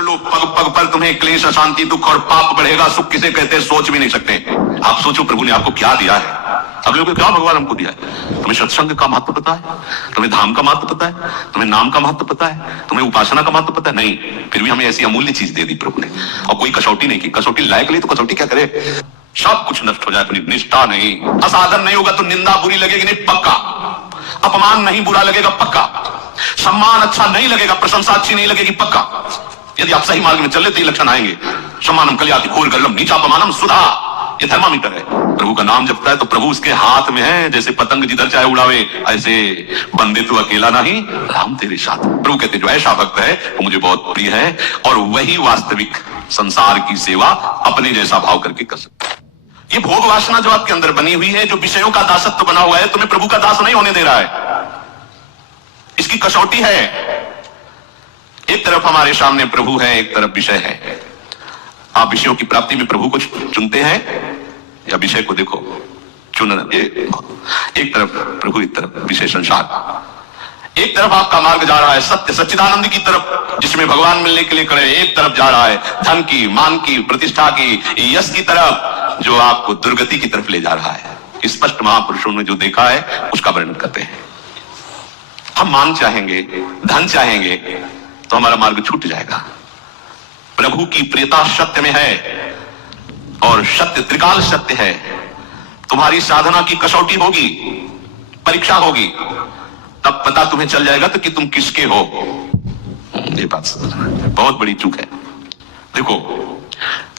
लो, पग पग पर तुम्हें क्लेश, अशांति, दुख और पाप बढ़ेगा। सुख किसे कहते हैं सोच भी नहीं सकते। आप सोचो प्रभु ने आपको क्या दिया है। अब लोगों को क्या भगवान हमको दिया है? तुम्हें सत्संग का महत्व पता है? तुम्हें धाम का महत्व पता है? तुम्हें नाम का महत्व पता है? तुम्हें उपासना का महत्व पता है? नहीं। फिर भी हमें ऐसी अमूल्य चीज दे दी प्रभु ने, और कोई कसौटी नहीं की। कसौटी लायक ली तो कसौटी क्या करे? सब कुछ नष्ट हो जाए, अपनी निष्ठा नहीं, असाधन नहीं होगा तो निंदा बुरी लगेगी नहीं, पक्का। अपमान नहीं बुरा लगेगा, पक्का। सम्मान अच्छा नहीं लगेगा, प्रशंसा अच्छी नहीं लगेगी, पक्का। यदि आप सही मार्ग में चले तो ये लक्षण आएंगे। सम्मानम कल्याति घोर गर्लम नीचापमानम सुधा, ये थर्मामीटर है। प्रभु का नाम जपता है तो प्रभु उसके हाथ में है। जैसे पतंग जिधर चाहे उड़ावे, ऐसे बंदे तो अकेला नहीं, राम तेरे साथ। प्रभु कहते जो ऐसा भक्त है वो मुझे बहुत प्रिय है, और वही वास्तविक संसार की सेवा अपने जैसा भाव करके कर सकता है। ये भोग वासना जो आपके अंदर बनी हुई है, जो विषयों का दासत्व बना हुआ है, तुम्हें प्रभु का दास नहीं होने दे रहा है। इसकी कसौटी है। एक तरफ हमारे सामने प्रभु है, एक तरफ विषय है। आप विषयों की प्राप्ति में प्रभु को चुनते हैं या विषय को? देखो, चुनना एक तरफ प्रभु, एक तरफ विषय संसार। एक तरफ आपका मार्ग जा रहा है सत्य सच्चिदानंद की तरफ, जिसमें भगवान मिलने के लिए खड़े। एक तरफ जा रहा है धन की, मान की, प्रतिष्ठा की, यश की तरफ, जो आपको दुर्गति की तरफ ले जा रहा है। स्पष्ट महापुरुषों ने जो देखा है उसका वर्णन करते हैं। हम मान चाहेंगे, धन चाहेंगे तो हमारा मार्ग छूट जाएगा। प्रभु की प्रियता सत्य में है, और सत्य त्रिकाल सत्य है। तुम्हारी साधना की कसौटी होगी, परीक्षा होगी, तब पता तुम्हें चल जाएगा तो कि तुम किसके हो। ये बात बहुत बड़ी चूक है। देखो,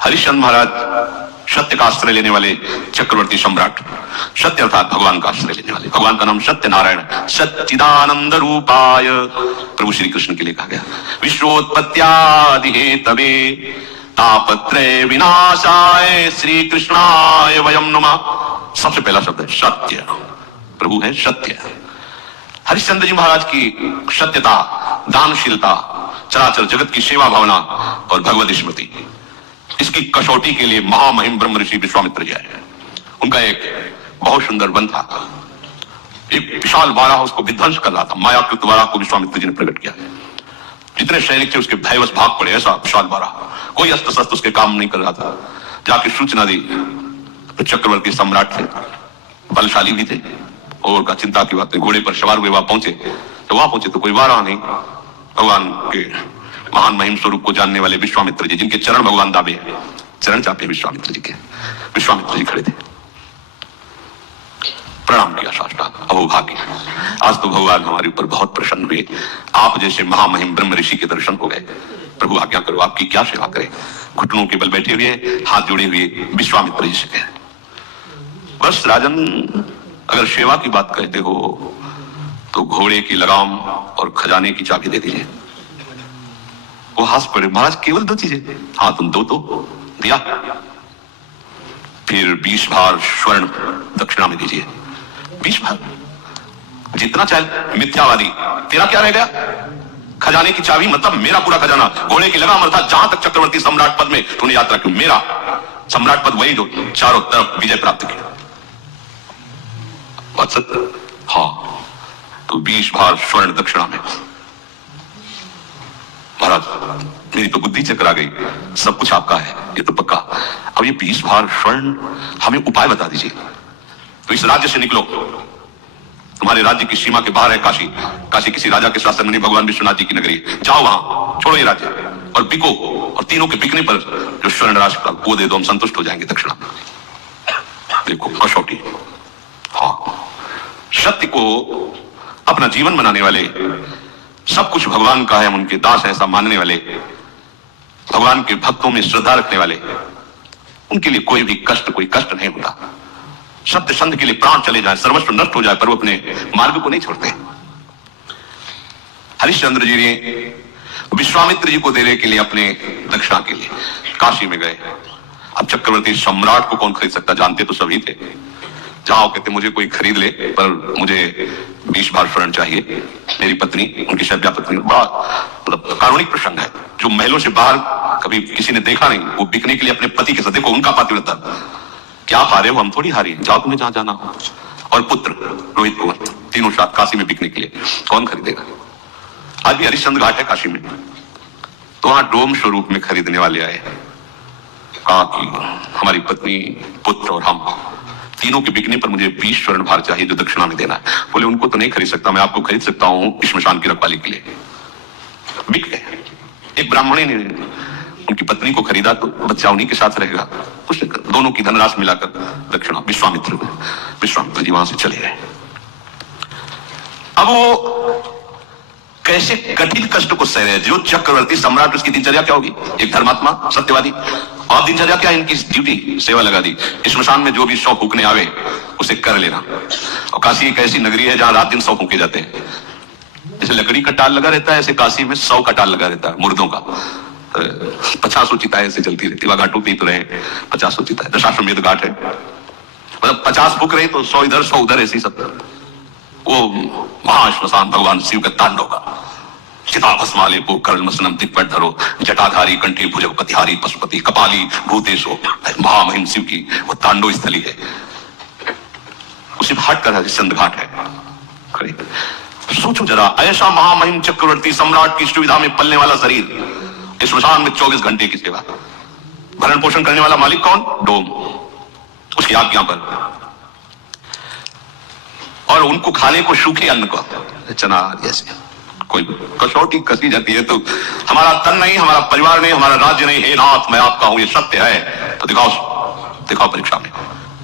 हरिश्चंद्र महाराज सत्य का आश्रय लेने वाले चक्रवर्ती सम्राट, सत्य अर्थात भगवान का आश्रय लेने वाले। भगवान का नाम सत्यनारायण, सच्चिदानंद रूपाय प्रभु श्री कृष्ण के लिए कहा गया। विश्वोत्पत्त्यादि हेतवे तापत्रय विनाशाय श्री कृष्णाय वयम नमः। सबसे पहला शब्द है सत्य। प्रभु है सत्य। हरिश्चंद्र जी महाराज की सत्यता, दानशीलता, चराचर जगत की सेवा भावना और भगवत स्मृति, इसकी कसौटी के लिए महामहिम ब्रह्म ऋषि विश्वामित्र जी आए। उनका एक बहुत सुंदर वन था। एक विशाल वाराह उसको विध्वंस कर रहा था। मायाकृत वाराह को विश्वामित्र जी ने प्रकट किया। जितने सैनिक थे उसके भयवश भाग पड़े। ऐसा विशाल वाराह, कोई अस्त्र शस्त्र उसके काम नहीं कर रहा था। जाके सूचना दी। तो चक्रवर्ती सम्राट थे, बलशाली भी थे, और का चिंता की बात है। घोड़े पर सवार हुए वहां पहुंचे तो कोई वाराह नहीं। भगवान के महान महिम स्वरूप को जानने वाले विश्वामित्र जी, जिनके चरण भगवान दाबे हैं, चरण चापे विश्वामित्र जी के। विश्वामित्र जी खड़े थे, प्रणाम किया साष्टांग, अहोभाग्य, आज तो भगवान हमारे ऊपर बहुत प्रसन्न हुए। आप जैसे महामहिम ब्रह्म ऋषि के दर्शन हो गए। प्रभु आज्ञा करो, आपकी क्या सेवा करें। घुटनों के बल बैठे हुए, हाथ जोड़े हुए विश्वामित्र जी से कहे, बस राजन, अगर सेवा की बात कहते हो तो घोड़े की लगाम और खजाने की चाबी दे दीजिए। वो हंस पड़े, महाराज केवल 2 चीजें? हाँ, तुम दो तो दिया। फिर 20 भार स्वर्ण दक्षिणा में दीजिए। 20 भार, जितना चाहे। मिथ्यावादी, तेरा क्या रह गया? खजाने की चाबी मतलब मेरा पूरा खजाना। घोड़े की लगाम अर्थात जहां तक चक्रवर्ती सम्राट पद में तूने यात्रा की, मेरा सम्राट पद वही जो चारों तरफ विजय प्राप्त की। हाँ, तो 20 भार स्वर्ण दक्षिणा में। महाराज, मेरी तो बुद्धि चकरा गई, सब कुछ आपका है, ये तो पक्का। अब ये 20 भार स्वर्ण, हमें उपाय बता दीजिए। तो इस राज्य से निकलो, तुम्हारे राज्य की सीमा के बाहर है काशी। काशी किसी राजा के शासन में नहीं, भगवान विश्वनाथ जी की नगरी। जाओ वहां, छोड़ो ये राज्य और बिको, और तीनों के बिकने पर जो स्वर्ण राशि का वो दे दो, हम संतुष्ट हो जाएंगे दक्षिणा। देखो कसौटी। हाँ, सत्य को अपना जीवन बनाने वाले, सब कुछ भगवान का है, हम उनके दास हैं ऐसा मानने वाले, भगवान के भक्तों में श्रद्धा रखने वाले, उनके लिए कोई भी कष्ट, कोई कष्ट नहीं होता। सत्य संध के लिए प्राण चले जाए, सर्वस्व नष्ट हो जाए, पर वो अपने मार्ग को नहीं छोड़ते। हरिश्चंद्र जी ने विश्वामित्र जी को देने के लिए अपने दक्षिणा के लिए काशी में गए। अब चक्रवर्ती सम्राट को कौन खरीद सकता, जानते तो सभी थे। जाओ, कहते मुझे कोई खरीद ले, पर मुझे 20 भार स्वर्ण चाहिए। मेरी पत्नी, उनकी शैब्या पत्नी, बड़ा मतलब कारुणिक प्रसंग है, जो महलों से बाहर कभी किसी ने देखा नहीं। वो बिकने के लिए अपने पति के साथ, देखो उनका पातिव्रता, क्या हारे हो, हम थोड़ी हारी, जाओ तुम्हें जहां जाना हो। और पुत्र रोहित कुंवर, तीनों साथ काशी में बिकने के लिए, कौन खरीदेगा। आज भी हरिश्चंद्र घाट है काशी में, तो वहां डोम स्वरूप में खरीदने वाले आए, कहा कि हमारी पत्नी, पुत्र और हम तीनों के बिकने पर मुझे 20 स्वर्ण भार चाहिए जो दक्षिणा में देना है। बोले उनको तो नहीं खरीद सकता, मैं आपको खरीद सकता हूं श्मशान की रखवाली के लिए। बिक गए। एक ब्राह्मणी ने उनकी पत्नी को खरीदा तो बच्चा उन्हीं के साथ रहेगा, उसने दोनों की धनराशि मिलाकर दक्षिणा विश्वामित्र जी वहां से चले गए। अब वो कैसे कठिन कष्ट को सह रहे हैं। जो चक्रवर्ती सम्राट, उसकी दिनचर्या क्या होगी? एक धर्मात्मा, सत्यवादी, और दिनचर्या क्या? इनकी ड्यूटी, सेवा लगा दी। श्मशान में जो भी 100 फूकने आवे उसे कर लेना। और काशी एक ऐसी नगरी है जहां रात दिन 100 फूके जाते हैं। जैसे लकड़ी का टाल लगा रहता है, ऐसे काशी में 100 का टाल लगा रहता है मुर्दों का। 50 चिताएं ऐसे चलती रहती है। घाटों पे तो रहे 50 चिताएं, दशाश्वमेध घाट है, मतलब 50 फूक रहे तो 100 इधर 100 उधर, ऐसी सब। वो महाश्मशान भगवान शिव के तांडव का। चिता भस्माले पो करल मसनम दिग्वट धरो, जटाधारी कंठी भुजग पतिहारी पशुपति कपाली भूतेशो, महामहिम शिव की वो तांडव स्थली है। उसी हट कर हरिश्चंद्र घाट है। सोचो जरा, ऐसा महामहिम चक्रवर्ती सम्राट की सुविधा में पलने वाला शरीर, श्मशान में 24 घंटे की सेवा, भरण पोषण करने वाला मालिक कौन? डोम, उसकी आज्ञा पर। और उनको खाने को सूखे अन्न को, चना जैसे कोई कसौटी कसी जाती है तो हमारा तन नहीं, हमारा परिवार नहीं, हमारा राज्य नहीं, हे नाथ मैं आपका हूं, ये सत्य है तो दिखाओ परीक्षा में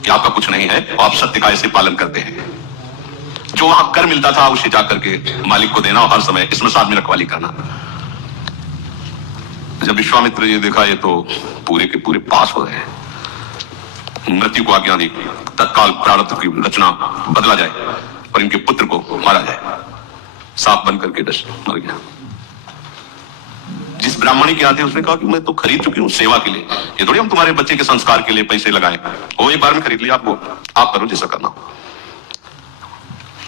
कि आपका कुछ नहीं है और आप सत्य का ऐसे पालन करते हैं। जो वहां कर मिलता था उसे जाकर के मालिक को देना और हर समय श्मशान में रखवाली करना। जब विश्वामित्र जी देखा ये तो पूरे के पूरे पास हो गए, मृत्यु को आज्ञा दी, तत्काल प्रारब्ध की रचना बदला जाए और इनके पुत्र को मारा जाए। सांप बन करके मर गया। जिस ब्राह्मणी के आते उसने कहा कि मैं तो खरीद चुकी हूं सेवा के लिए, ये थोड़ी हम तुम्हारे बच्चे के संस्कार के लिए पैसे लगाए, वो एक बार में खरीद लिया, आपको आप करो जैसा करना।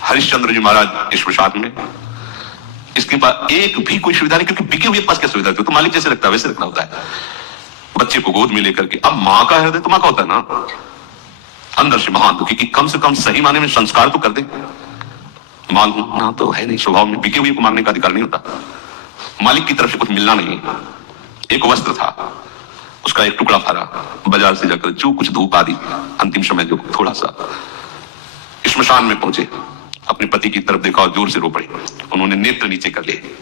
हरिश्चंद्र जी महाराज श्मशान में, इसके पास एक भी कोई सुविधा नहीं, क्योंकि बिके हुए पास क्या सुविधा थी? तो मालिक जैसे रखता है वैसे रखना होता है। बच्चे को गोद में लेकर के, अब मां का हृदय तो मां का होता है ना, अंदर से महान दुखी कि कम से कम सही माने में संस्कार तो कर दे। मांगना तो है नहीं स्वभाव में, बिके हुए को मांगने का अधिकार नहीं होता। मालिक की तरफ से कुछ मिलना नहीं। एक वस्त्र था, उसका एक टुकड़ा फाड़ा, बाजार से जाकर जो कुछ धूप आदि, अंतिम समय जो थोड़ा सा। श्मशान में पहुंचे, अपने पति की तरफ देखा और जोर से रो पड़े। उन्होंने नेत्र नीचे कर लिए।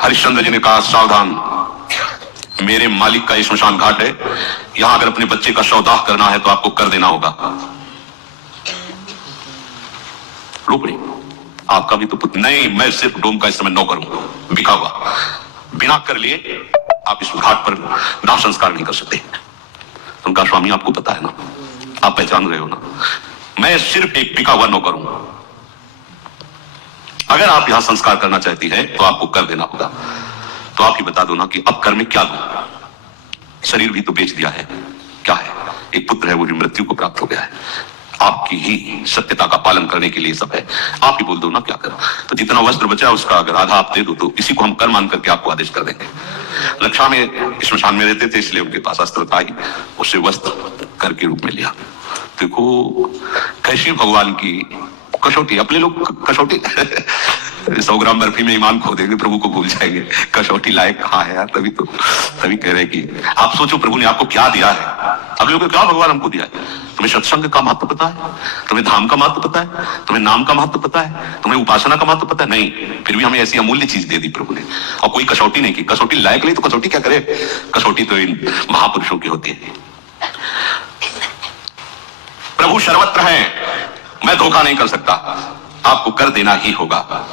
हरिश्चंद्र जी ने कहा, सावधान, मेरे मालिक का श्मशान घाट है, यहां अगर अपने बच्चे का शवदाह करना है तो आपको कर देना होगा। रो पड़ी, आपका भी तो पुत्र नहीं, मैं सिर्फ डोम का इस समय नौकर हूं, बिका हुआ, बिना कर लिए आप इस घाट पर दाह संस्कार नहीं कर सकते। उनका स्वामी आपको पता है ना, आप पहचान रहे हो ना, मैं सिर्फ एक बिका हुआ नौकर हूं। अगर आप यहां संस्कार करना चाहती हैं तो आपको कर देना होगा। तो आप ही बता दो ना कि अब कर में क्या दूं? शरीर भी तो बेच दिया है, क्या है? एक पुत्र है, वो भी मृत्यु को प्राप्त हो गया है। आपकी ही सत्यता का पालन करने के लिए सब है, आप ही बोल दो ना क्या करो। तो जितना वस्त्र बचा उसका अगर आधा आप दे दो तो इसी को हम कर मान करके आपको आदेश कर देंगे। लक्षा में श्मशान में रहते थे इसलिए उनके पास अस्त्र था ही, उससे वस्त्र कर के रूप में लिया। देखो कैसी भगवान की कसौटी। अपने लोग कसौटी 100 ग्राम बर्फी में ईमान खो देंगे, प्रभु को भूल जाएंगे। कसौटी लायक कहाँ है यार? तभी कह रहे कि आप सोचो प्रभु ने आपको क्या दिया है। अब लोगों को क्या भगवान हमको दिया है? तुम्हें सत्संग का महत्व पता है? तुम्हें धाम का महत्व पता है? तुम्हें नाम का महत्व पता है? तुम्हें उपासना का महत्व पता है? नहीं, फिर भी हमें ऐसी अमूल्य चीज दे दी प्रभु ने, और कोई कसौटी नहीं की। कसौटी लायक नहीं तो कसौटी क्या करे? कसौटी तो इन महापुरुषों की होती है। प्रभु सर्वत्र है, मैं धोखा नहीं कर सकता, आपको कर देना ही होगा।